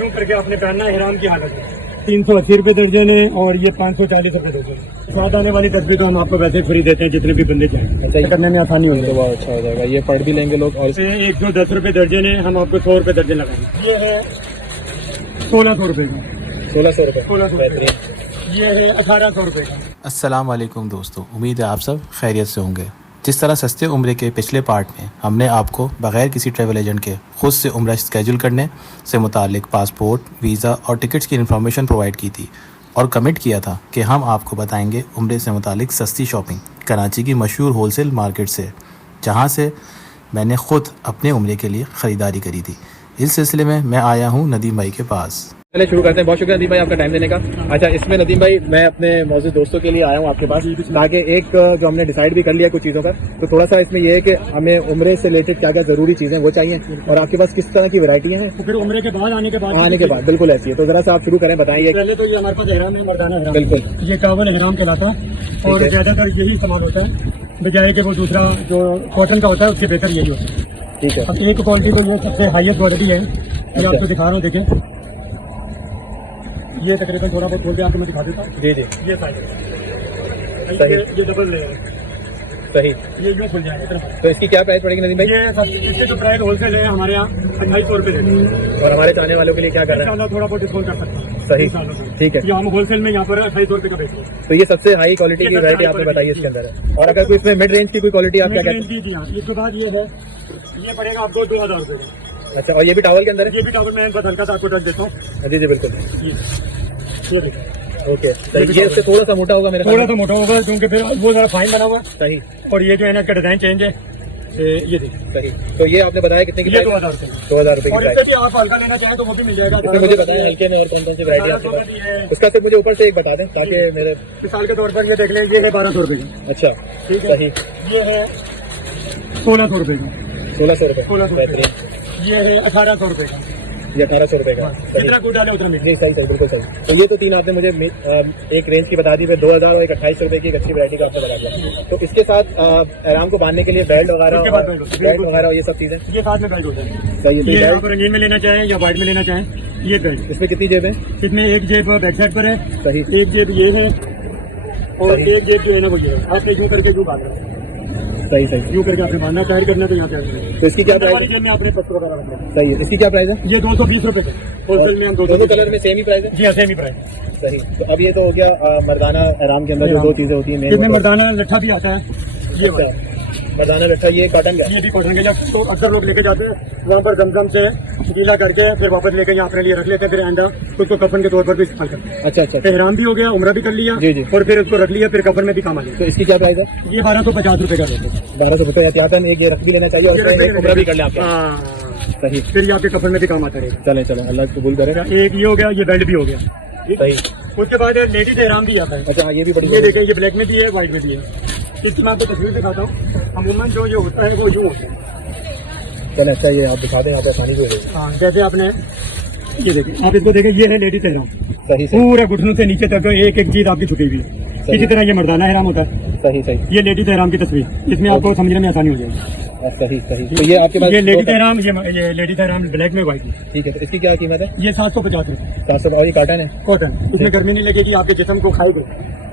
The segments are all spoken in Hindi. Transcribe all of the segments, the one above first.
यूँ करके आपने पहनना है हिराम की हालत में। 380 रुपये दर्जन है और ये 540 रुपये दर्जन है। स्वाद आने वाली तस्वीर तो हम आपको वैसे फ्री देते हैं जितने भी बंदे चाहें। अच्छा, करने में आसानी हो तो जाएगी। बहुत अच्छा हो जाएगा। ये पढ़ भी लेंगे लोग। और 110 रुपये दर्जन है, हम आपको 100 रुपये दर्जन लगाएंगे। ये है 1600 रुपये का। 1600 रुपये। 1600 रुपये। ये है 1800 रुपये का। अस्सलाम वालेकुम दोस्तों, उम्मीद है आप सब खैरियत से होंगे। जिस तरह सस्ते उम्रे के पिछले पार्ट में हमने आपको बग़ैर किसी ट्रैवल एजेंट के ख़ुद से उम्रा स्केजूल करने से मुतालिक पासपोर्ट, वीज़ा और टिकट्स की इन्फॉर्मेशन प्रोवाइड की थी और कमिट किया था कि हम आपको बताएंगे उम्रे से मुतालिक सस्ती शॉपिंग कराची की मशहूर होलसेल मार्केट से, जहां से मैंने ख़ुद अपने उम्रे के लिए ख़रीदारी करी थी। इस सिलसिले में मैं आया हूं नदीम भाई के पास। पहले शुरू करते हैं। बहुत शुक्रिया नदीम भाई आपका टाइम देने का। अच्छा, इसमें नदीम भाई मैं अपने मौजूद दोस्तों के लिए आया हूँ आपके पास, ताकि एक जो हमने डिसाइड भी कर लिया कुछ चीज़ों का, तो थोड़ा सा इसमें यह है कि हमें उम्रे से रिलेटेड क्या क्या जरूरी चीज़ें वो चाहिए और आपके पास किस तरह की वैरायटियाँ हैं। तो फिर उम्रे के बाद आने के बाद बिल्कुल ऐसी है। तो जरा सा आप शुरू करें, बताइए। पहले तो ये हमारे पास एहराम है, मर्दाना एहराम। बिल्कुल, ये टावल एहराम कहलाता है और ज़्यादातर यही इस्तेमाल होता है, बजाय कि वो दूसरा जो कॉटन का होता है उससे बेहतर यही होता है। ठीक है। अब एक क्वालिटी तो ये सबसे हाईएस्ट क्वालिटी है, ये आपको दिखा रहा हूँ, देखें। ये तकरीबन थोड़ा बहुत खोल के आपको मैं दिखा देता हूँ। जी जी, ये साइज सही। ये डबल लेयर सही। ये यूँ खुल जाएगा। तो इसकी क्या प्राइस पड़ेगी नदीम भाई? ये इसके जो प्राइस होलसेल है हमारे यहाँ 2800 रुपये देते और हमारे चाहने वालों के लिए क्या कर रहे हैं? थोड़ा बहुत डिस्काउंट कर सकते हैं। सही, ठीक है। ये हम होलसेल में यहाँ पर 2800 रुपये का बेचते हैं। तो ये सबसे हाई क्वालिटी की वैरायटी आपने बताई इसके अंदर है। और अगर कोई इसमें मिड रेंज की कोई क्वालिटी आप क्या कहते हैं? जी हाँ, इसके बाद ये है, ये पड़ेगा आपको 2000 रुपये का। अच्छा, और ये भी टावल के अंदर है? ये भी टावल मैं बस हल्का सा आपको रख देता हूँ। जी जी बिल्कुल। ये देखिए, ओके, तो ये इससे थोड़ा सा मोटा होगा मेरे ख्याल थोड़ा सा मोटा होगा क्योंकि फिर वो जरा फाइन बना हुआ है। सही। और ये जो है ना इसका डिजाइन चेंज है, ये देखिए। सही। तो ये आपने बताया कितने की? ये 2000 रुपये। 2000 रुपये की और प्राइस। इससे भी आप हल्का लेना चाहें तो वो भी मिल जाएगा। इसमें मुझे बताया हल्के में और कौन कौन सी वैरायटी आपके पास? उसका सिर्फ मुझे ऊपर से एक बता दें ताकि मेरे मिसाल के तौर पर ये देख लें, ये है 1200 रुपये का। अच्छा, ठीक है। सही। ये है 1600 रुपये का। 1600 रुपये। 1600 बेहतरीन। ये है 1800 रुपये का। ये 1800 रुपये का। जितना गुड़ डाले उतना मिल। जी सही सही, बिल्कुल सही। तो ये तो तीन आपने मुझे एक रेंज की बता दी, फिर 2000 और एक 2800 रुपये की एक अच्छी वैरायटी का आपने बता दिया। तो इसके साथ आराम को बांधने के लिए बेल्ट वगैरह और ये सब चीजें ये साथ में बेल्ट होता है। सही है। ये आप रंगीन में लेना चाहें या व्हाइट में लेना चाहें, ये बेल्ट। इसमें कितनी जेब है? इसमें एक जेब बैक साइड पर है। सही। एक जेब ये है और एक जेब जो है ना वो ये है। आप यूँ करके यूँ बांध रहे हैं। सही सही। यूँ करके आपने बांधना, टायर करना तो यहाँ पे। तो इसकी क्या प्राइस? में आपने पत्थर वगैरह रखना है। सही है। इसकी क्या प्राइस है? ये 220 रुपये का। होलसेल में हम दोनों कलर में सेम ही प्राइस है? जी हाँ, सेम ही प्राइस। सही। तो अब ये तो हो गया मर्दाना आराम के अंदर जो दो चीजें होती हैं। इसमें मर्दाना लट्ठा भी आता है। ये वाला मर्दाना लट्ठा, ये कॉटन का? ये भी कॉटन का। तो अक्सर लोग लेके जाते हैं वहाँ पर जमजम से गीला करके फिर वापस लेके यहाँ अपने लिए रख लेते हैं, फिर आंदा उसको कफन के तौर पर भी इस्तेमाल करते हैं। अच्छा अच्छा। एहराम भी हो गया, उम्रा भी कर लिया। जी जी। और फिर उसको रख लिया, फिर कफन में भी काम आ गया। तो इसकी क्या प्राइस है? ये 1250 रुपये का देते हैं। 1200 रुपये एहतियातन एक ये रख भी लेना चाहिए और उसमें एक उम्रा भी कर ले आपके। सही। फिर ये आपके कफन में भी काम आता रहेगा। चले चले, अल्लाह कबूल करे। एक ये हो गया, ये बेल्ट भी हो गया। सही। उसके बाद लेडीज एहराम भी आता है। अच्छा, ये भी बड़ी। ये देखें, ये ब्लैक में भी है, व्हाइट में भी है। इसकी मैं आपको तस्वीर दिखाता हूँ। अमूमन जो ये होता है वो यूँ होता है। चले, अच्छा ये आप दिखा दें, आप आसानी से हो गई। हाँ, जैसे आपने ये देखिए, आप इसको देखें, ये है लेडीज एहराम। सही सही। पूरा घुटनों से नीचे तक एक एक चीज आपकी छुपी हुई है। इसी तरह ये मर्दाना एहराम होता है। सही सही। ये लेडीज एहराम की तस्वीर, इसमें आपको समझने में आसानी हो जाएगी। सही सही। तो ये आपके पास ये लेडीज एहराम, ये लेडीज एहराम ब्लैक में व्हाइट में। ठीक है। तो इसकी क्या कीमत है? ये 750 रुपये। 700। और ये कॉटन है? कॉटन। इसमें गर्मी नहीं लगेगी, आपके जिस्म को खाएगी।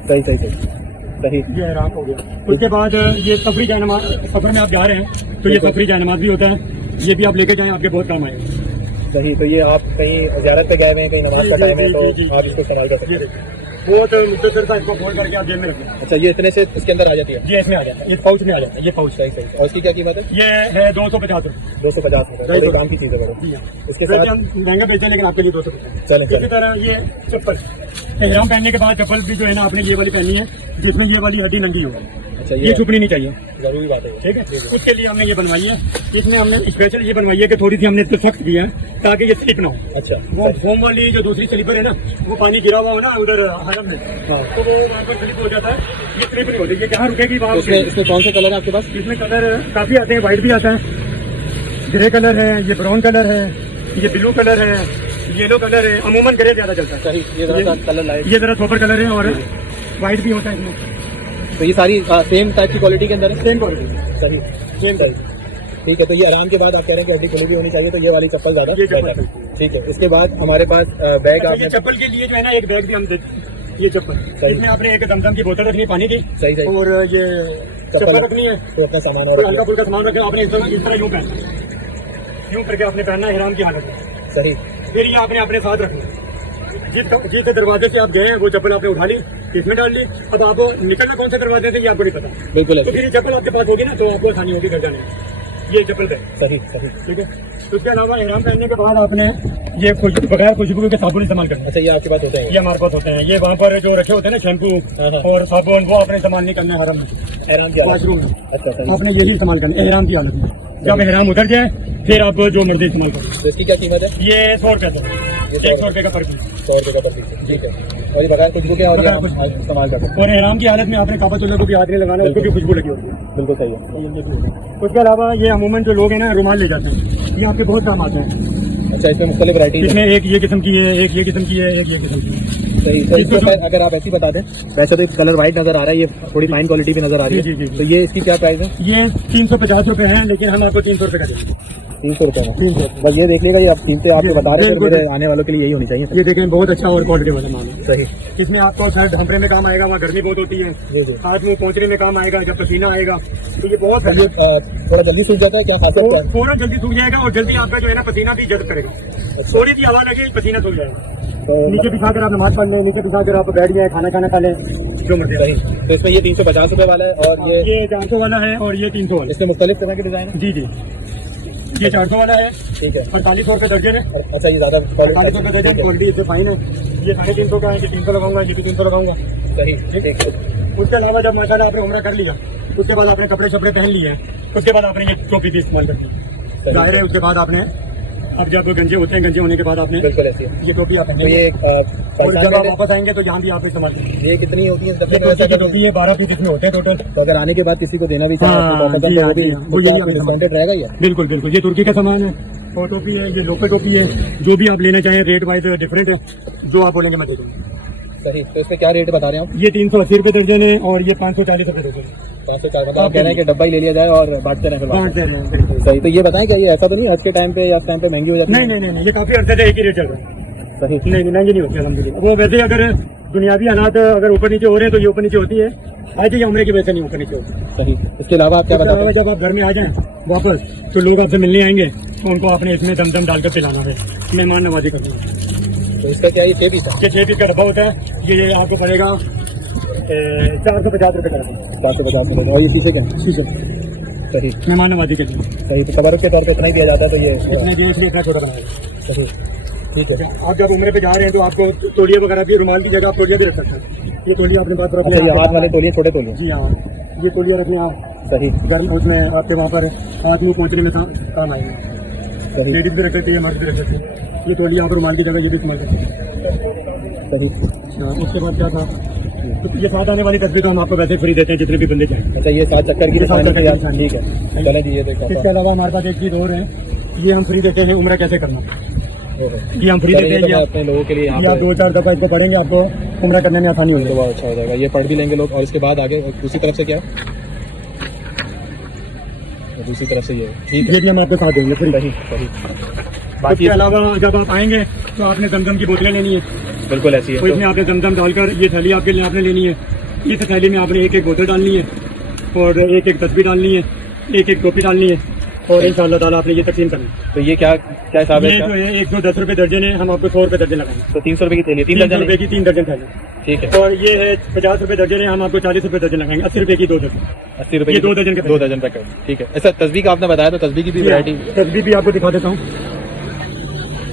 सही सही सही। सही। ये एहराम हो गया। उसके बाद ये सफरी जायनमाज, सफर में आप जा रहे हैं तो ये सफरी जायनमाज भी होता है। ये भी आप लेके जाएं, आपके बहुत काम आएगा। सही। तो ये आप कहीं ज़ियारत पे गए हुए हैं, कहीं नमाज का टाइम है, तो आप इसको इस्तेमाल कर सकते हैं। बहुत मुख्तसर था, इसको फोल्ड करके आप जेब में रखें। अच्छा, ये इतने से इसके अंदर आ जाती है? ये इसमें आ जाता है, इस पाउच में आ जाता है। ये पाउच। सही सही। और इसकी क्या कीमत है? ये है 250 रुपये। 250 रुपये। बड़ी काम की चीज़ है बड़ो। जी हाँ। इसके वैसे साथ हम महंगा बेचते हैं लेकिन आपके लिए 250। चलें इसी तरह ये चप्पल, एहराम पहनने के बाद चप्पल भी जो है ना आपने ये वाली पहननी है जिसमें ये वाली हड्डी नंगी हो। अच्छा, ये छुपनी नहीं चाहिए। जरूरी बात है। ठीक है। उसके लिए हमने ये बनवाई है। इसमें हमने स्पेशल ये बनवाई है कि थोड़ी सी हमने इसको सख्त किया है ताकि ये स्लिप ना हो। अच्छा। वो फोम वाली जो दूसरी स्लीपर है ना, वो पानी गिरा हुआ हो ना उधर हरम में, तो वो वहाँ पर स्लिप हो जाता है। ये स्लिप नहीं होती, ये जहाँ रुकेगी वहाँ। इसमें कौन से कलर है आपके पास? इसमें कलर काफी आते हैं। व्हाइट भी आता है, ग्रे कलर है, ये ब्राउन कलर है, ये ब्लू कलर है, येलो कलर है। अमूमन ग्रे ज्यादा चलता है। सही। ये जरा कलर लाइट, ये जरा सोपर कलर है और व्हाइट भी होता है इसमें। तो ये सारी सेम टाइप की क्वालिटी के अंदर है? Same quality. सही। Same type. ठीक है। तो ये आराम के बाद आप कह रहे हैं कि हड्डी खुली भी होनी चाहिए, तो ये वाली चप्पल ज़्यादा ये चप्पल ठीक है। इसके बाद हमारे पास बैग अच्छा, आपने ये चप्पल के लिए जो है ना एक बैग भी हम देते हैं। ये चप्पल, इसमें आपने एक दमदम की बोतल रखनी है पानी की, सही सही और ये चप्पल रखनी है, तो अपना सामान और और हल्का फुल्का सामान रखें। आपने इस तरह यूँ पहनना, यूँ करके आपने पहनना है हिराम की हालत में। सही। फिर ये आपने अपने साथ रखना। जिस दरवाजे से आप गए हैं वो चप्पल आपने उठा ली, इसमें डाल ली। अब आपको निकलना कौन से दरवाजे से ये आपको नहीं पता, बिल्कुल तो फिर ये चप्पल आपके पास होगी ना तो आपको आसानी होगी घर जाने में। ये चप्पल है, सही सही। ठीक है। उसके अलावा इहराम पहनने के बाद आपने ये बगैर खुशबू के साबुन इस्तेमाल करना है। अच्छा, ये आपके पास होते हैं? ये हमारे पास होते हैं। ये वहाँ पर जो रखे होते हैं ना शैम्पू और साबुन, वो आपने इस्तेमाल नहीं करना है हरम में, एहराम की हालत। वॉशरूम में। अच्छा सही। आपने ये भी इस्तेमाल करना है एहराम की हालत में। जब एहराम उतर जाए फिर आप जो मर्जी इस्तेमाल करें। तो इसकी क्या कीमत है? ये 100 रुपये था, 100 रुपये का पर पीस। 100 रुपये का पर पीस, ठीक है। और ये बगैर खुशबू के और ये बगैर आप इस्तेमाल कर सकते हैं। और एहराम की हालत में आपने काबा चूल्हे को भी हाथ नहीं लगाना, उसको भी खुशबू लगी होती है। बिल्कुल सही है। उसके अलावा ये अमूमन जो लोग हैं ना रुमाल ले जाते हैं, ये आपके बहुत काम आते हैं। अच्छा, इसमें मुख्तलिफ वैरायटी इसमें एक ये किस्म की है, एक ये किस्म की है, एक ये किस्म की है। सही। तो इसको अगर आप ऐसी बता दें, वैसे तो कलर व्हाइट नजर आ रहा है, ये थोड़ी फाइन क्वालिटी भी नजर आ रही है। जी, जी, जी। तो ये इसकी क्या प्राइस है? ये 350 रुपये है, लेकिन हम आपको 300 रुपये का देंगे। 300 रुपये में। 300। बस ये देख लेगा, ये आप कीमतें आपको बता रहे हैं, बिल्कुल। मेरे आने वालों के लिए यही होनी चाहिए। ये देखें बहुत अच्छा और क्वालिटी वाला माल है। सही। इसमें आपको शायद ढंपरे में काम आएगा, वहाँ गर्मी बहुत होती है, जी जी। हाथ में पहुँचने में काम आएगा, जब पसीना आएगा तो ये बहुत ये थोड़ा जल्दी सूख जाता है क्या खासियत क्या है? फौरन जल्दी सूख जाएगा और जल्दी आपका जो है ना पसीना भी जल्द करेगा। थोड़ी सी हवा लगे पसीना सूख जाएगा। तो नीचे बिछा कर आप नमाज पढ़ लें, नीचे बिछा कर आप बैठ जाए, खाना खाना खा लें, जो मर्जी। सही। तो इसमें ये 350 रुपये वाला है और ये 400 वाला है और ये 300 वाला इसमें मुख्तलिफ तरह के डिजाइन है। है। जी जी, ये 400 वाला है, ठीक है। 4800 रुपये दर्जन है। अच्छा, ये ज्यादा 4800 रुपये दर्जन, क्वालिटी इससे फाइन है। ये 350 का है, ये 300 लगाऊंगा, ये भी 300 लगाऊंगा। सही, ठीक है। उसके अलावा जब माशाल्लाह आपने उम्रा कर लिया, उसके बाद आपने कपड़े शपड़े पहन लिए हैं, उसके बाद आपने ये टोपी भी इस्तेमाल करनी है। जाहिर है उसके बाद आपने अब जब गंजे होते हैं, गंजे होने के बाद आपने बिल्कुल ऐसी है। ये टोपी आप तो पहनेंगे। ये और जब आप वापस आएंगे तो यहाँ भी आप इस्तेमाल करेंगे। ये कितनी होती है? ये टोपी है 12 पीस इसमें होते हैं टोटल। तो अगर आने के बाद किसी को देना भी चाहे हाँ, तो जी हाँ, जी हाँ, वो यही आपके डिस्काउंटेड रहेगा ये? बिल्कुल बिल्कुल। ये तुर्की का सामान है, और टोपी है, ये लोकल टोपी है। जो भी आप लेना चाहें रेट वाइज डिफरेंट है, जो आप बोलेंगे मैं दे दूँगा। सही। तो इसमें क्या रेट बता रहे हैं आप? ये 380 रुपये दर्जन है और ये 540 रुपये दर्जन है। 504। मतलब आप कह रहे हैं कि डब्बा ही ले लिया जाए और बांटते रहें फिर बाद में। बांटते हैं, बिल्कुल। सही। तो ये बताएं क्या ये ऐसा तो नहीं आज के टाइम पे या टाइम पे महंगी हो जाती है? नहीं नहीं नहीं, ये काफी अर्से से एक ही रेट चल रहा है। सही। नहीं नहीं, महंगी नहीं होती अलहमदुलिल्लाह। वो वैसे अगर दुनियावी हालात अगर ऊपर नीचे हो रहे हैं तो ये ऊपर नीचे होती है, आज ये उम्र की वजह से नहीं ऊपर नीचे होती। सही। इसके अलावा आप क्या इसके बताते अलावा हैं? जब आप घर में आ जाएं वापस तो लोग आपसे मिलने आएंगे तो उनको आपने इसमें दमदम डालकर पिलाना है, मेहमान नवाजी करनी है। तो इसका क्या ये 6 पीस है? ये 6 पीस का डब्बा होता है। ये आपको पड़ेगा 450 रुपये का डब्बा। 450 रुपये। और ये शीशे के हैं? शीशे, सही मेहमान नवाजी के लिए। सही। तो तबरुक के तौर पे इतना ही दिया जाता है तो ये इसमें जो इसमें इतना छोटा बनाएगा। सही, ठीक है। आप जब उम्र पे जा रहे हैं तो आपको तोलिया वगैरह भी, रुमाल की जगह आप तोलिया भी रख सकते हैं। ये तोलिया अपने पास रख अच्छा, ये हाथ वाले तोलिए, छोटे तोलिए? जी हाँ, ये तोलिया रखना सही गर्म, उसमें आपके वहाँ पर हाथ मुँह पहुँचने में काम आएगा। सही लेडीज भी रख सकती है, मर्द भी रख सकते हैं। ये तोलिया आप रुमाल की जगह ये भी इस्तेमाल करते हैं। सही। हाँ, उसके बाद क्या था, तो ये साथ आने वाली तस्वीर तो हम आपको वैसे फ्री देते हैं जितने भी बंदे चाहें। अच्छा, ये 7 चक्कर की ये 7 निशानी चक्कर थी की यार, निशानी। ठीक है। चलें जी, ये देखो इसके अलावा हमारे पास एक चीज़ और है, ये हम फ्री देते हैं उम्र कैसे करना। ये हम फ्री देते हैं, तो ये मैं आप अपने लोगों के लिए यहाँ 2-4 दफा इसको पढ़ेंगे, आपको उम्र करने में आसानी हो तो जाएगी। बहुत अच्छा हो जाएगा। ये पढ़ भी लेंगे लोग। और इसके बाद आगे दूसरी तरफ से क्या? दूसरी तरफ से ये, ठीक है। ये भी हम आपको साथ देंगे फ्री। सही सही। बाकी इसके अलावा जब आप आएंगे तो आपने दमदम की बोतलें लेनी है, बिल्कुल ऐसी है। तो इसमें आपने दमदम डालकर ये थैली आपके लिए आपने लेनी है। इस थैली में आपने एक एक बोतल डालनी है और एक एक तस्वीर डालनी है, एक एक टोपी डालनी है और इंशाअल्लाह ताला आपने ये तकसीम करनी है। तो ये क्या क्या हिसाब है ये इसका? जो है 110 रुपये दर्जन है, हम आपको 100 रुपये दर्जन लगाएंगे। तो 300 रुपये की थैली, 3 300 दर्जन रुपये की 3 दर्जन थैली, ठीक है। और ये है 50 रुपये दर्जन है, हम आपको 40 रुपये दर्जन लगाएंगे। 80 रुपये की 2 दर्जन। 80 रुपये ये 2 दर्जन के 2 दर्जन पैकेट, ठीक है। ऐसा तस्बीह का आपने बताया, तो तस्बीह की भी वैरायटी? तस्वीर भी आपको दिखा देता हूँ।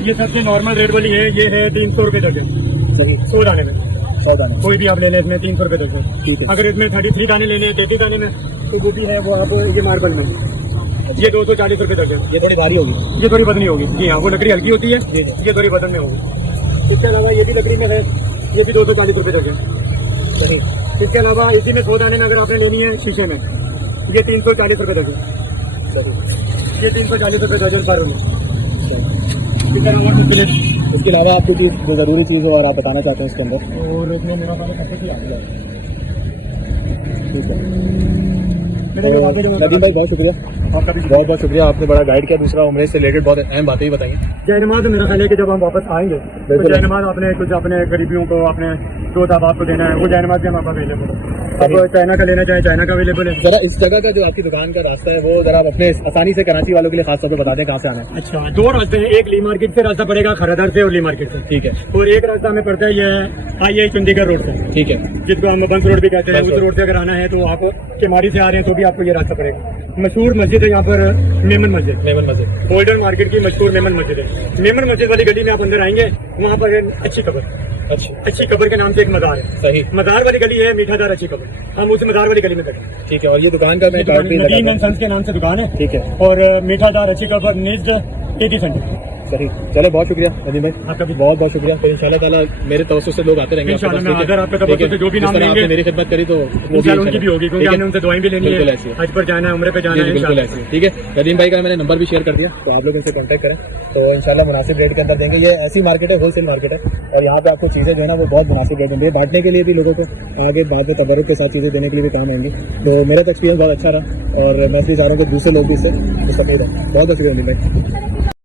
ये सबसे नॉर्मल रेट वाली है, ये है 300 रुपये दर्जन। सही। 100 दाने में, 100 दाने, कोई भी आप ले लें, इसमें 300 रुपये दर्जन। ठीक है। अगर इसमें 33 दाने लेने हैं, 33 दाने में, तो वो भी है, वो आप ये मार्बल में, ये 240 रुपये दर्जन। ये थोड़ी भारी होगी? ये थोड़ी वजनी होगी, जी हाँ, वो लकड़ी हल्की होती है, जी जी। ये थोड़ी वजन में होगी। इसके अलावा ये भी लकड़ी में है, ये भी 240 रुपये दर्जन। सही। इसके अलावा इसी में 100 दाने में अगर आपने लेनी है शीशे में, ये 340 रुपये दर्जन। ये 340 रुपये दर्जन सारों में। इसके अलावा उसके अलावा आपको जो ज़रूरी चीज़ हो और आप बताना चाहते हैं इसके अंदर? और इसमें मेरा पास सबसे ही आ गया, ठीक है। नदीम भाई बहुत शुक्रिया, आपका भी बहुत बहुत शुक्रिया, आपने बड़ा गाइड किया। दूसरा उम्र से रिलेटेड बहुत अहम बातें ही बताई। जय नमाज मेरा ख्याल है कि जब हम वापस आएंगे तो बिल्कुल। जय नमाज आपने कुछ अपने गरीबियों को अपने दो अहबाब को देना है, वो जय नमाज भी हमारे पास अवेलेबल है। अब चाइना का लेना चाहे चाइना का अवेलेबल है। जरा इस जगह का जो आपकी दुकान का रास्ता है वो जरा आप अपने आसानी से कराची वालों के लिए खास तौर पर बता दें कहाँ से आना है। अच्छा, दो रास्ते हैं, एक ली मार्केट से रास्ता पड़ेगा खरादर से और ली मार्केट से, ठीक है, और एक रास्ता हमें पड़ता है ये आई चंडीगढ़ रोड से, ठीक है, जिसको हम बंस रोड भी कहते हैं। बंस उस रोड से अगर आना है तो आप केमाड़ी से आ रहे हैं तो भी आपको ये रास्ता पड़ेगा। मशहूर मस्जिद है यहाँ पर मेमन मस्जिद, मेमन मस्जिद, गोल्डन मार्केट की मशहूर मेमन मस्जिद है। मेमन मस्जिद वाली गली में आप अंदर आएंगे, वहाँ पर एक अच्छी कब्र, अच्छी कब्र के नाम से एक मजार है। सही, मजार वाली गली है मीठादार अच्छी कब्र, हम उस मजार वाली गली में बैठे हैं। ठीक है। और ये दुकान का मैं कार्ड भी नदीम लगा एंड सन्स के नाम से दुकान है, ठीक है, और मीठादार अच्छी कब्र निज्द 80 सेंट। सही। चलो बहुत शुक्रिया नदीम भाई, आपका भी बहुत बहुत शुक्रिया। तो इंशाल्लाह ताला मेरे तवज्जो से लोग आते रहेंगे आपके इंशाल्लाह। पास, मैं ठीक है? अगर आपके ठीक तवज्जो है? से जो भी जिस नाम तरह आपने लेंगे मेरी खिदमत करी तो वो भी इंशाल्लाह अच्छा उनकी भी लगा। होगी, क्योंकि ठीक है? हमने उनसे दुआएं भी लेनी बिल्कुल है, ऐसी है। हज पर जाना है, उम्रे पे जाना जी, है बिल्कुल इंशाल्लाह। ऐसे ही। ठीक है, नदीम भाई का मैंने नंबर भी शेयर कर दिया, तो आप लोग इनसे कांटेक्ट करें तो इंशाल्लाह मुनासिब रेट के अंदर देंगे। ये ऐसी मार्केट है, होलसेल मार्केट है, और यहाँ पे आपको चीज़ें जो है ना वो बहुत मुनासिब रेट में बांटने के लिए भी लोगों को आगे बाद में तबर्रुक के साथ चीज़ें देने के लिए भी काम आएंगी। तो मेरा तो एक्सपीरियंस बहुत अच्छा रहा और मैं इसलिए चाह रहा हूँ कि दूसरे लोग भी इससे मुस्तफीद हैं। बहुत बहुत शुक्रिया नदीम भाई।